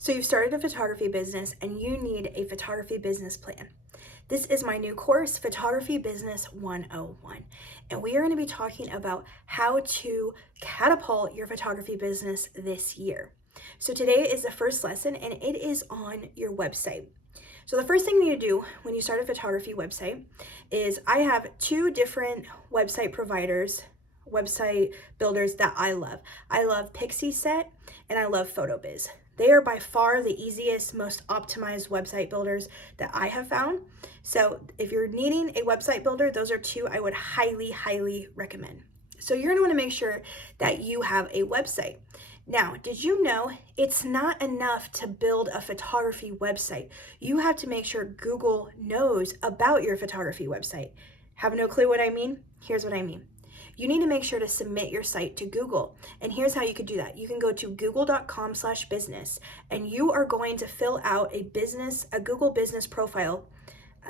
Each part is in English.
So you've started a photography business and you need a photography business plan. This is my new course, Photography Business 101. And we are going to be talking about how to catapult your photography business this year. So today is the first lesson and it is on your website. So the first thing you need to do when you start a photography website is I have two different website providers, website builders that I love. I love Pixieset and I love PhotoBiz. They are by far the easiest, most optimized website builders that I have found. So if you're needing a website builder, those are two I would highly, highly recommend. So you're gonna wanna make sure that you have a website. Now, did you know it's not enough to build a photography website? You have to make sure Google knows about your photography website. Have no clue what I mean? Here's what I mean. You need to make sure to submit your site to Google. And here's how you could do that. You can go to google.com/business and you are going to fill out a Google business profile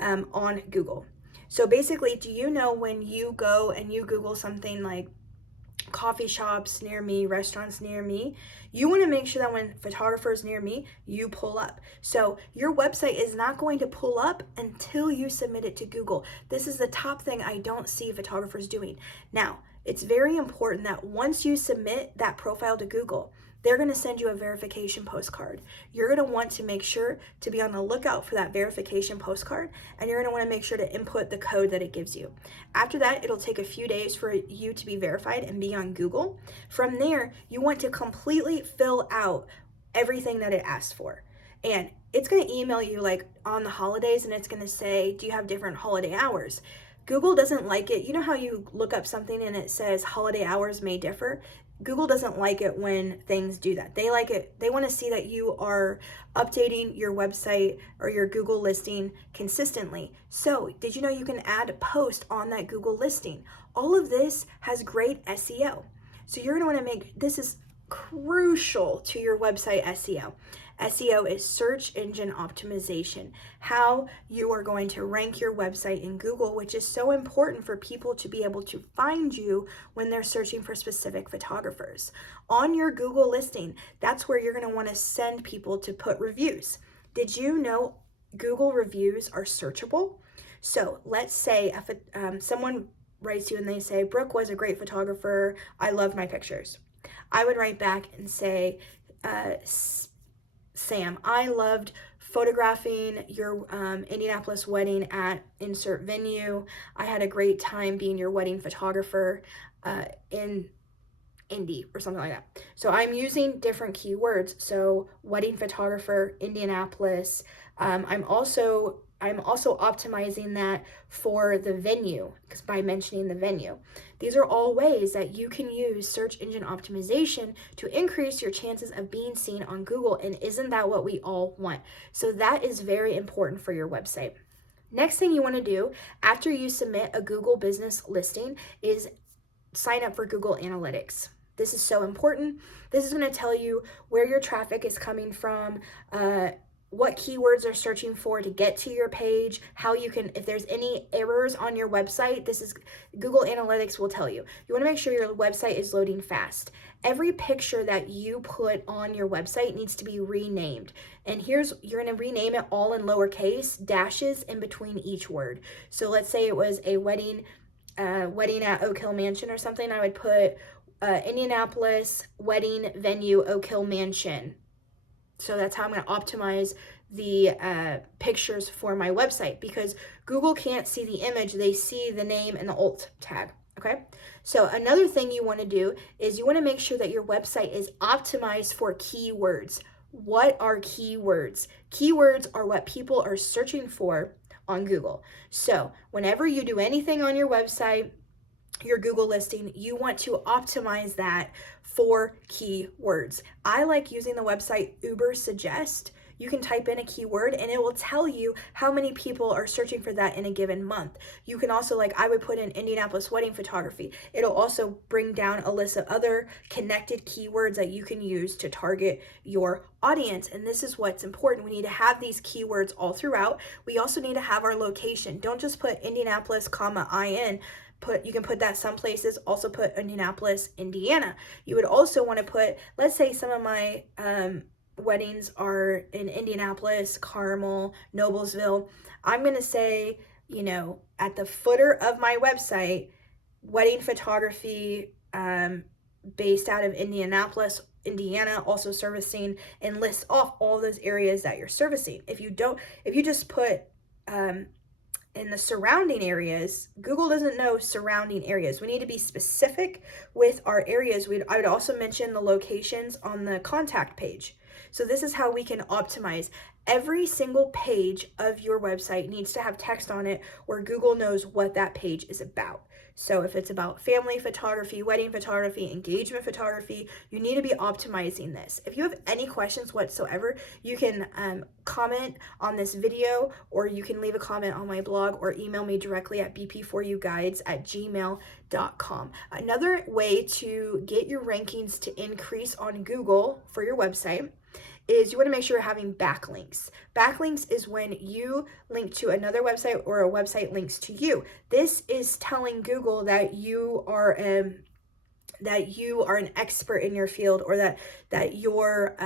on Google. So basically, do you know when you go and you Google something like coffee shops near me, restaurants near me, you want to make sure that when photographers near me, you pull up. So your website is not going to pull up until you submit it to Google. This is the top thing I don't see photographers doing. Now, it's very important that once you submit that profile to Google, they're going to send you a verification postcard. You're going to want to make sure to be on the lookout for that verification postcard, and you're going to want to make sure to input the code that it gives you. After that, it'll take a few days for you to be verified and be on Google. From there, you want to completely fill out everything that it asks for. And it's going to email you like on the holidays, and it's going to say, do you have different holiday hours? Google doesn't like it. You know how you look up something and it says holiday hours may differ? Google doesn't like it when things do that. They like it, they want to see that you are updating your website or your Google listing consistently. So, did you know you can add a post on that Google listing? All of this has great SEO. So, you're going to want to make this is crucial to your website SEO. SEO is search engine optimization, how you are going to rank your website in Google, which is so important for people to be able to find you when they're searching for specific photographers. On your Google listing, that's where you're going to want to send people to put reviews. Did you know Google reviews are searchable? So let's say if someone writes you and they say, Brooke was a great photographer, I loved my pictures. I would write back and say, Sam, I loved photographing your Indianapolis wedding at insert venue. I had a great time being your wedding photographer in Indy or something like that. So I'm using different keywords. So wedding photographer, Indianapolis. I'm also optimizing that for the venue because by mentioning the venue. These are all ways that you can use search engine optimization to increase your chances of being seen on Google. And isn't that what we all want? So that is very important for your website. Next thing you want to do after you submit a Google business listing is sign up for Google Analytics. This is so important. This is going to tell you where your traffic is coming from, what keywords are searching for to get to your page, how you can, if there's any errors on your website, this is Google Analytics will tell you. You want to make sure your website is loading fast. Every picture that you put on your website needs to be renamed. And you're going to rename it all in lowercase, dashes in between each word. So let's say it was a wedding at Oak Hill Mansion or something. I would put Indianapolis wedding venue, Oak Hill Mansion. So that's how I'm going to optimize the pictures for my website because Google can't see the image. They see the name and the alt tag. Okay. So another thing you want to do is you want to make sure that your website is optimized for keywords. What are keywords? Keywords are what people are searching for on Google. So whenever you do anything on your website, your Google listing, you want to optimize that for keywords. I like using the website Ubersuggest. You can type in a keyword and it will tell you how many people are searching for that in a given month. You can also, like I would put in Indianapolis wedding photography. It'll also bring down a list of other connected keywords that you can use to target your audience. And this is what's important. We need to have these keywords all throughout. We also need to have our location. Don't just put Indianapolis, IN. You can put that some places, also put Indianapolis, Indiana. You would also want to put, let's say some of my weddings are in Indianapolis, Carmel, Noblesville, I'm going to say, at the footer of my website, wedding photography, based out of Indianapolis, Indiana, also servicing, and list off all those areas that you're servicing. If you just put in the surrounding areas, Google doesn't know surrounding areas. We need to be specific with our areas. I would also mention the locations on the contact page. So this is how we can optimize. Every single page of your website needs to have text on it where Google knows what that page is about. So if it's about family photography, wedding photography, engagement photography, you need to be optimizing this. If you have any questions whatsoever, you can comment on this video, or you can leave a comment on my blog, or email me directly at bp4uguides@gmail.com. Another way to get your rankings to increase on Google for your website is you want to make sure you're having backlinks. Backlinks is when you link to another website or a website links to you. This is telling Google that you are an expert in your field, or that your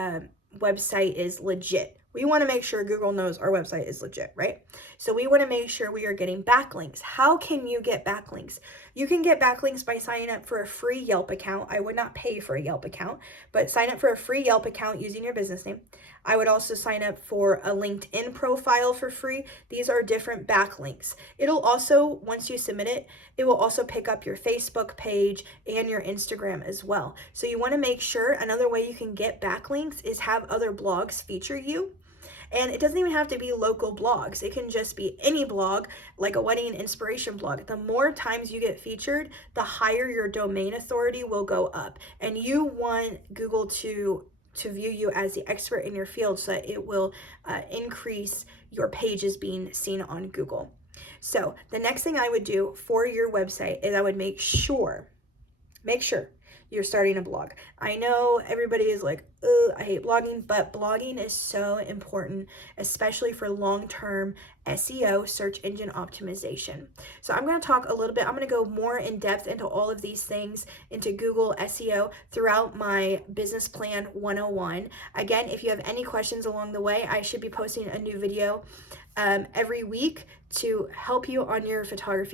website is legit. We want to make sure Google knows our website is legit, right? So we want to make sure we are getting backlinks. How can you get backlinks? You can get backlinks by signing up for a free Yelp account. I would not pay for a Yelp account, but sign up for a free Yelp account using your business name. I would also sign up for a LinkedIn profile for free. These are different backlinks. It'll also, once you submit it, it will also pick up your Facebook page and your Instagram as well. So you want to make sure, another way you can get backlinks is have other blogs feature you. And it doesn't even have to be local blogs. It can just be any blog, like a wedding and inspiration blog. The more times you get featured, the higher your domain authority will go up. And you want Google to view you as the expert in your field, so that it will increase your pages being seen on Google. So the next thing I would do for your website is I would make sure you're starting a blog. I know everybody is like, I hate blogging, but blogging is so important, especially for long-term SEO, search engine optimization. So I'm going to talk a little bit, I'm going to go more in depth into all of these things, into Google SEO, throughout my business plan 101. Again, if you have any questions along the way, I should be posting a new video every week to help you on your photography